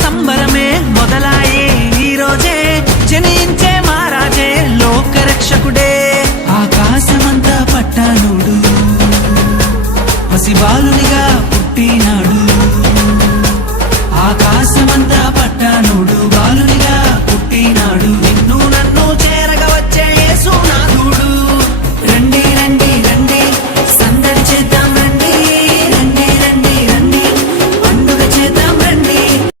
సంబరమే మొదలాయే ఈ రోజే జనించే మహారాజే లోకరక్షకుడే ఆకాశమంతా పట్టానుడు పసిబాలునిగా పుట్టినాడు ఆకాశమంతా